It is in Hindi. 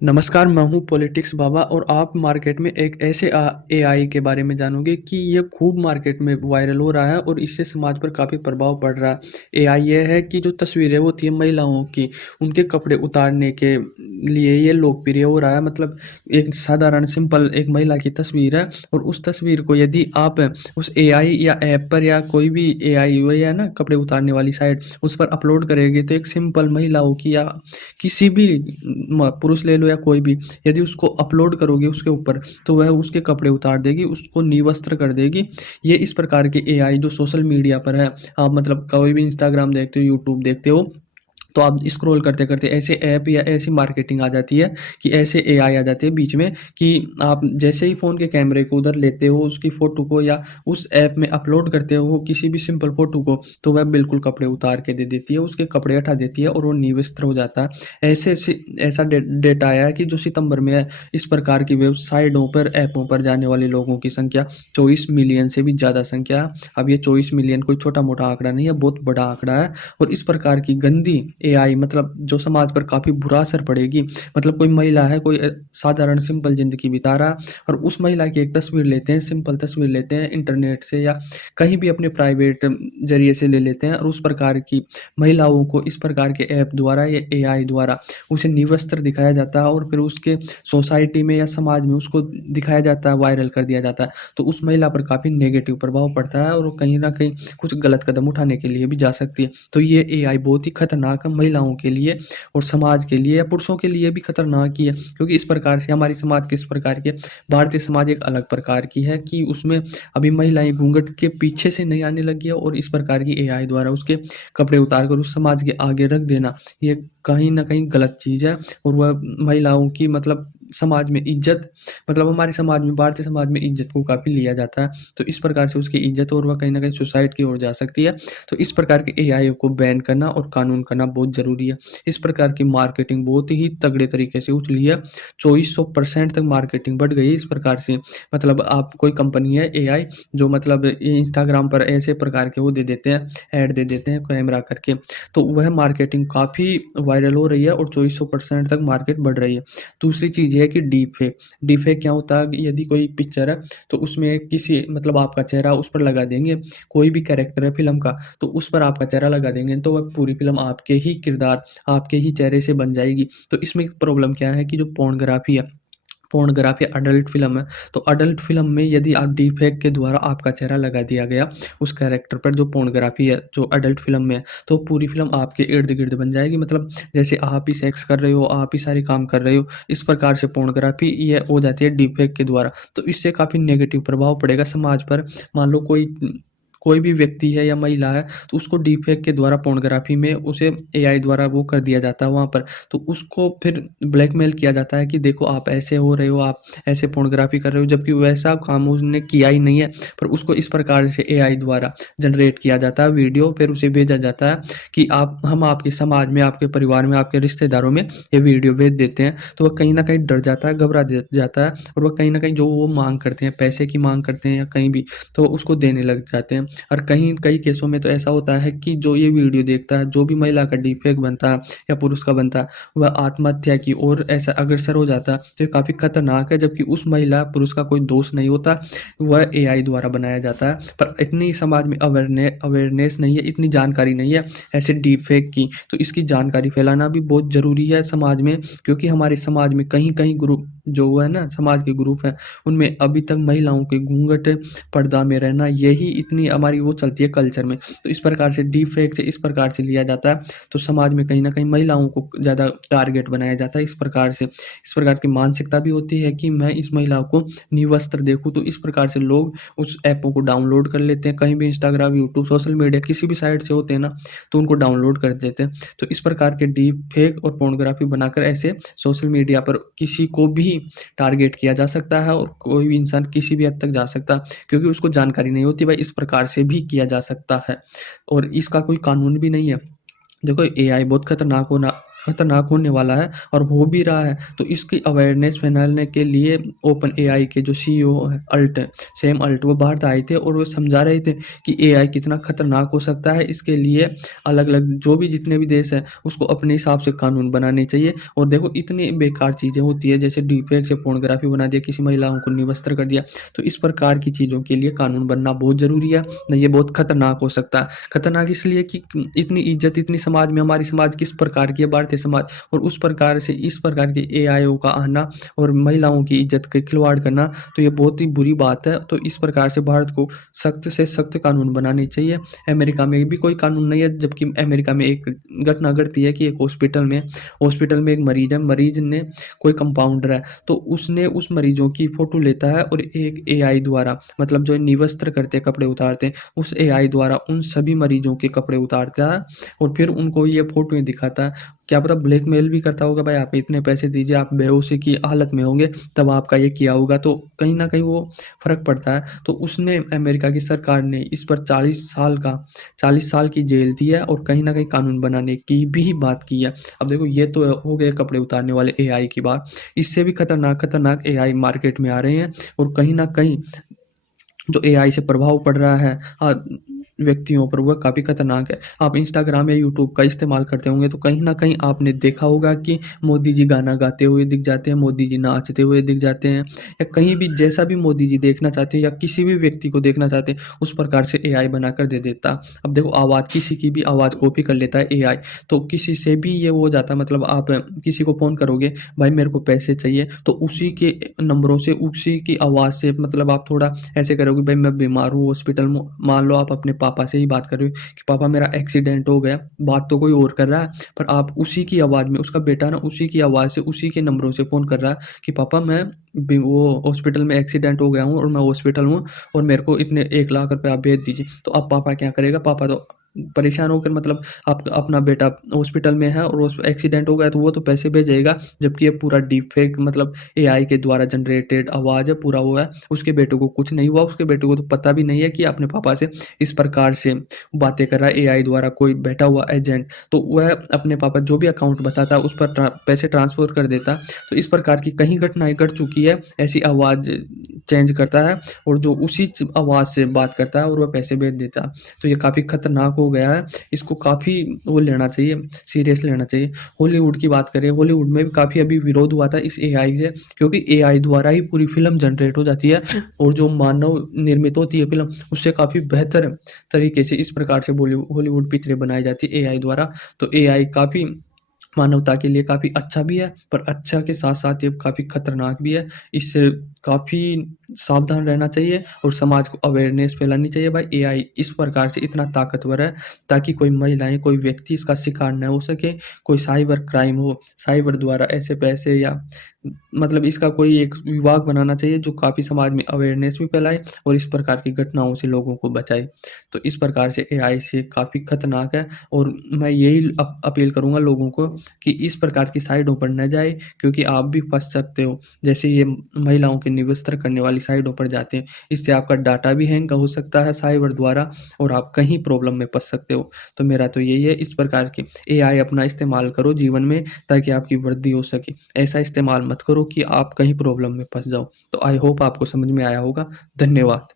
नमस्कार, मैं हूँ पॉलिटिक्स बाबा और आप मार्केट में एक ऐसे एआई के बारे में जानोगे कि ये खूब मार्केट में वायरल हो रहा है और इससे समाज पर काफ़ी प्रभाव पड़ रहा है। एआई ये है कि जो तस्वीरें होती हैं महिलाओं की, उनके कपड़े उतारने के लिए ये लोकप्रिय हो रहा है। मतलब एक साधारण सिंपल एक महिला की तस्वीर है और उस तस्वीर को यदि आप उस एआई या ऐप पर या कोई भी एआई वही है ना कपड़े उतारने वाली साइट, उस पर अपलोड करेंगे तो एक सिंपल महिलाओं की या किसी भी पुरुष ले लो या कोई भी, यदि उसको अपलोड करोगे उसके ऊपर तो वह उसके कपड़े उतार देगी, उसको निवस्त्र कर देगी। ये इस प्रकार के एआई जो सोशल मीडिया पर है, आप मतलब कोई भी इंस्टाग्राम देखते हो, यूट्यूब देखते हो, तो आप स्क्रॉल करते-करते ऐसे ऐप या ऐसी मार्केटिंग आ जाती है कि ऐसे एआई आ जाते हैं बीच में कि आप जैसे ही फ़ोन के कैमरे को उधर लेते हो, उसकी फ़ोटो को या उस ऐप में अपलोड करते हो किसी भी सिंपल फ़ोटो को, तो वह बिल्कुल कपड़े उतार के दे देती है, उसके कपड़े हटा देती है और वो निवस्त्र हो जाता है। ऐसा डेटा आया है कि जो सितंबर में है, इस प्रकार की वेबसाइटों पर, ऐपों पर जाने वाले लोगों की संख्या 24 मिलियन से भी ज़्यादा संख्या है। अब ये 24 मिलियन कोई छोटा-मोटा आंकड़ा नहीं है, बहुत बड़ा आंकड़ा है और इस प्रकार की गंदी एआई मतलब जो समाज पर काफ़ी बुरा असर पड़ेगी। मतलब कोई महिला है, कोई साधारण सिंपल ज़िंदगी बिता रहा है और उस महिला की एक तस्वीर लेते हैं, सिंपल तस्वीर लेते हैं इंटरनेट से या कहीं भी अपने प्राइवेट ज़रिए से ले लेते हैं और उस प्रकार की महिलाओं को इस प्रकार के ऐप द्वारा या एआई द्वारा उसे निवस्त्र दिखाया जाता है और फिर उसके सोसाइटी में या समाज में उसको दिखाया जाता है, वायरल कर दिया जाता है। तो उस महिला पर काफ़ी नेगेटिव प्रभाव पड़ता है और वो कहीं न कहीं कुछ गलत कदम उठाने के लिए भी जा सकती है। तो ये एआई बहुत ही खतरनाक है महिलाओं के लिए और समाज के लिए या पुरुषों के लिए भी खतरनाक ही है, क्योंकि इस प्रकार से हमारी समाज किस प्रकार की है, भारतीय समाज एक अलग प्रकार की है कि उसमें अभी महिलाएँ घूँघट के पीछे से नहीं आने लगी है और इस प्रकार की एआई द्वारा उसके कपड़े उतार कर उस समाज के आगे रख देना, ये कहीं न कहीं गलत चीज़ है और वह महिलाओं की मतलब समाज में इज़्ज़त मतलब हमारे समाज में, भारतीय समाज में इज़्ज़त को काफ़ी लिया जाता है। तो इस प्रकार से उसकी इज़्ज़त और वह कहीं न कहीं सुसाइड की ओर जा सकती है। तो इस प्रकार के एआई को बैन करना और कानून करना बहुत ज़रूरी है। इस प्रकार की मार्केटिंग बहुत ही तगड़े तरीके से उछली है। 2400% तक मार्केटिंग बढ़ गई है इस प्रकार से। मतलब आप कोई कंपनी है एआई जो मतलब ये इंस्टाग्राम पर ऐसे प्रकार के वो दे देते हैं, ऐड दे देते हैं कैमरा करके। तो वह मार्केटिंग काफ़ी वायरल हो रही है और 2400% तक मार्केट बढ़ रही है। दूसरी चीज़ ये है कि डीप फेक। डीप फेक क्या होता है कि यदि कोई पिक्चर है तो उसमें किसी मतलब आपका चेहरा उस पर लगा देंगे, कोई भी कैरेक्टर है फ़िल्म का, तो उस पर आपका चेहरा लगा देंगे, तो वह पूरी फ़िल्म आपके ही किरदार, आपके ही चेहरे से बन जाएगी। तो इसमें प्रॉब्लम क्या है कि जो पोर्नोग्राफ़ी है, पोर्नोग्राफ़ी अडल्ट फ़िल्म है, तो अडल्ट फ़िल्म में यदि आप डीपफेक के द्वारा आपका चेहरा लगा दिया गया, उस कैरेक्टर पर जो पोर्नोग्राफ़ी है, जो अडल्ट फ़िल्म में है, तो पूरी फ़िल्म आपके इर्द-गिर्द बन जाएगी। मतलब जैसे आप ही सेक्स कर रहे हो, आप ही सारे काम कर रहे हो, इस प्रकार से पोर्नोग्राफ़ी ये हो जाती है डीपफेक के द्वारा। तो इससे काफ़ी नेगेटिव प्रभाव पड़ेगा समाज पर। मान लो कोई भी व्यक्ति है या महिला है, तो उसको डीपफेक के द्वारा पोर्नोग्राफ़ी में उसे एआई द्वारा वो कर दिया जाता है वहाँ पर, तो उसको फिर ब्लैकमेल किया जाता है कि देखो आप ऐसे हो रहे हो, आप ऐसे पोर्नोग्राफ़ी कर रहे हो, जबकि वैसा काम उसने किया ही नहीं है। पर उसको इस प्रकार से एआई द्वारा जनरेट किया जाता है वीडियो, फिर उसे भेजा जाता है कि आप हम आपके समाज में, आपके परिवार में, आपके रिश्तेदारों में ये वीडियो भेज देते हैं। तो वह कहीं न कहीं डर जाता है, घबरा जाता है और वह कहीं न कहीं जो वो माँग करते हैं, पैसे की माँग करते हैं या कहीं भी, तो उसको देने लग जाते हैं। और कहीं कई केसों में तो ऐसा होता है कि जो ये वीडियो देखता है, जो भी महिला का डीपफेक बनता है या पुरुष का बनता है, वह आत्महत्या की ओर ऐसा अग्रसर हो जाता है, तो ये काफ़ी खतरनाक है। जबकि उस महिला, पुरुष का कोई दोष नहीं होता, वह एआई द्वारा बनाया जाता है। पर इतनी समाज में अवेयरनेस नहीं है, इतनी जानकारी नहीं है ऐसे डीपफेक की, तो इसकी जानकारी फैलाना भी बहुत ज़रूरी है समाज में, क्योंकि हमारे समाज में कहीं-कहीं ग्रुप जो है ना, समाज के ग्रुप हैं, उनमें अभी तक महिलाओं के घूंघट, पर्दा में रहना, यही इतनी हमारी वो चलती है कल्चर में। तो इस प्रकार से डीप फेक से इस प्रकार से लिया जाता है, तो समाज में कहीं न कहीं महिलाओं को ज़्यादा टारगेट बनाया जाता है इस प्रकार से। इस प्रकार की मानसिकता भी होती है कि मैं इस महिला को निवस्त्र देखूँ, तो इस प्रकार से लोग उस ऐपों को डाउनलोड कर लेते हैं। कहीं भी इंस्टाग्राम, यूट्यूब, सोशल मीडिया किसी भी साइट से होते हैं ना, तो उनको डाउनलोड कर देते हैं। तो इस प्रकार के डीप फेक और पोर्नोग्राफी बनाकर ऐसे सोशल मीडिया पर किसी को भी टारगेट किया जा सकता है और कोई भी इंसान किसी भी हद तक जा सकता है, क्योंकि उसको जानकारी नहीं होती भाई इस प्रकार से भी किया जा सकता है और इसका कोई कानून भी नहीं है। देखो एआई बहुत खतरनाक होने वाला है और हो भी रहा है। तो इसकी अवेयरनेस फैलाने के लिए ओपन एआई के जो सीईओ है अल्ट, सैम अल्ट, वो भारत आए थे और वो समझा रहे थे कि एआई कितना खतरनाक हो सकता है। इसके लिए अलग-अलग जो भी जितने भी देश हैं उसको अपने हिसाब से कानून बनाने चाहिए। और देखो इतनी बेकार चीज़ें होती है, जैसे डीपफेक से पोर्नोग्राफी बना दिया, किसी महिलाओं को निवस्त्र कर दिया। तो इस प्रकार की चीज़ों के लिए कानून बनना बहुत ज़रूरी है, नहीं ये बहुत खतरनाक हो सकता है। खतरनाक इसलिए कि इतनी इज़्ज़त इतनी समाज में, हमारी समाज किस प्रकार की है, भारतीय समाज, और उस प्रकार से इस प्रकार के एआईओ का आना और महिलाओं की इज़्ज़त के खिलवाड़ करना, तो ये बहुत ही बुरी बात है। तो इस प्रकार से भारत को सख्त से सख्त कानून बनाने चाहिए। अमेरिका में भी कोई कानून नहीं है, जबकि अमेरिका में एक घटना घटती है कि एक हॉस्पिटल में एक मरीज़ है, मरीज़ ने, कोई कंपाउंडर है, तो उसने उस मरीज़ों की फ़ोटो लेता है और एक एआई द्वारा, मतलब जो निवस्त्र करते हैं, कपड़े उतारते हैं, उस एआई द्वारा उन सभी मरीज़ों के कपड़े उतारता है और फिर उनको ये फ़ोटोएँ दिखाता है। क्या पता ब्लैकमेल भी करता होगा, भाई आप इतने पैसे दीजिए, आप बेहोशी की हालत में होंगे तब आपका ये किया होगा, तो कहीं न कहीं वो फ़र्क पड़ता है। तो उसने, अमेरिका की सरकार ने इस पर 40 साल की जेल दी है और कहीं न कहीं कानून बनाने की भी बात की है। अब देखो ये तो हो गए कपड़े उतारने वाले एआई की बात, इससे भी खतरनाक एआई मार्केट में आ रहे हैं और कहीं न कहीं जो एआई से प्रभाव पड़ रहा है व्यक्तियों पर, वह काफ़ी खतरनाक है। आप इंस्टाग्राम या यूट्यूब का इस्तेमाल करते होंगे तो कहीं न कहीं आपने देखा होगा कि मोदी जी गाना गाते हुए दिख जाते हैं, मोदी जी नाचते हुए दिख जाते हैं, या कहीं भी जैसा भी मोदी जी देखना चाहते हैं या किसी भी व्यक्ति को देखना चाहते हैं, उस प्रकार से एआई बनाकर दे देता। अब देखो आवाज़, किसी की भी आवाज़ कॉपी कर लेता है एआई, तो किसी से भी ये हो जाता है, मतलब आप किसी को फ़ोन करोगे, भाई मेरे को पैसे चाहिए, तो उसी के नंबरों से, उसी की आवाज़ से, मतलब आप थोड़ा ऐसे करोगे, भाई मैं बीमार हूँ हॉस्पिटल में, मान लो आप अपने पापा से ही बात कर रहे हो कि पापा मेरा एक्सीडेंट हो गया, बात तो कोई और कर रहा है, पर आप उसी की आवाज़ में, उसका बेटा ना उसी की आवाज़ से, उसी के नंबरों से फ़ोन कर रहा है कि पापा मैं वो हॉस्पिटल में एक्सीडेंट हो गया हूँ और मैं हॉस्पिटल हूँ और मेरे को इतने 1 लाख रुपए आप भेज दीजिए। तो अब पापा क्या करेगा, पापा तो परेशान होकर, मतलब आप, अपना बेटा हॉस्पिटल में है और उस एक्सीडेंट हो गया, तो वो तो पैसे भेजेगा, जबकि ये पूरा डीप फेक, मतलब एआई के द्वारा जनरेटेड आवाज़ है, पूरा वो है, उसके बेटे को कुछ नहीं हुआ, उसके बेटे को तो पता भी नहीं है कि अपने पापा से इस प्रकार से बातें कर रहा है एआई द्वारा कोई बैठा हुआ एजेंट। तो वह अपने पापा जो भी अकाउंट बताता है उस पर पैसे ट्रांसफ़र कर देता। तो इस प्रकार की कई घटनाएँ घट चुकी है, ऐसी आवाज़ चेंज करता है और जो उसी आवाज़ से बात करता है और वह पैसे भेज देता है। तो ये काफ़ी खतरनाक हो गया है, इसको काफ़ी वो लेना चाहिए, सीरियस लेना चाहिए। हॉलीवुड की बात करें, हॉलीवुड में भी काफ़ी अभी विरोध हुआ था इस एआई से, क्योंकि एआई द्वारा ही पूरी फ़िल्म जनरेट हो जाती है और जो मानव निर्मित होती है फ़िल्म, उससे काफ़ी बेहतर तरीके से इस प्रकार से हॉलीवुड पिक्चरें बनाई जाती है एआई द्वारा। तो एआई काफ़ी मानवता के लिए काफ़ी अच्छा भी है, पर अच्छा के साथ-साथ ये काफ़ी खतरनाक भी है। इससे काफ़ी सावधान रहना चाहिए और समाज को अवेयरनेस फैलानी चाहिए, भाई एआई इस प्रकार से इतना ताकतवर है, ताकि कोई महिलाएँ, कोई व्यक्ति इसका शिकार ना हो सके, कोई साइबर क्राइम हो, साइबर द्वारा ऐसे पैसे या मतलब इसका कोई एक विभाग बनाना चाहिए जो काफ़ी समाज में अवेयरनेस भी फैलाए और इस प्रकार की घटनाओं से लोगों को बचाए। तो इस प्रकार से एआई से काफ़ी खतरनाक है और मैं यही अपील करूँगा लोगों को कि इस प्रकार की साइटों पर न जाएँ, क्योंकि आप भी फँस सकते हो। जैसे ये महिलाओं के निवस्त्र करने वाली साइटों पर जाते हैं, इससे आपका डाटा भी हैंग हो सकता है साइबर द्वारा और आप कहीं प्रॉब्लम में फँस सकते हो। तो मेरा तो यही है, इस प्रकार के एआई अपना इस्तेमाल करो जीवन में, ताकि आपकी वृद्धि हो सके। ऐसा इस्तेमाल मत करो कि आप कहीं प्रॉब्लम में फँस जाओ। तो आई होप आपको समझ में आया होगा। धन्यवाद।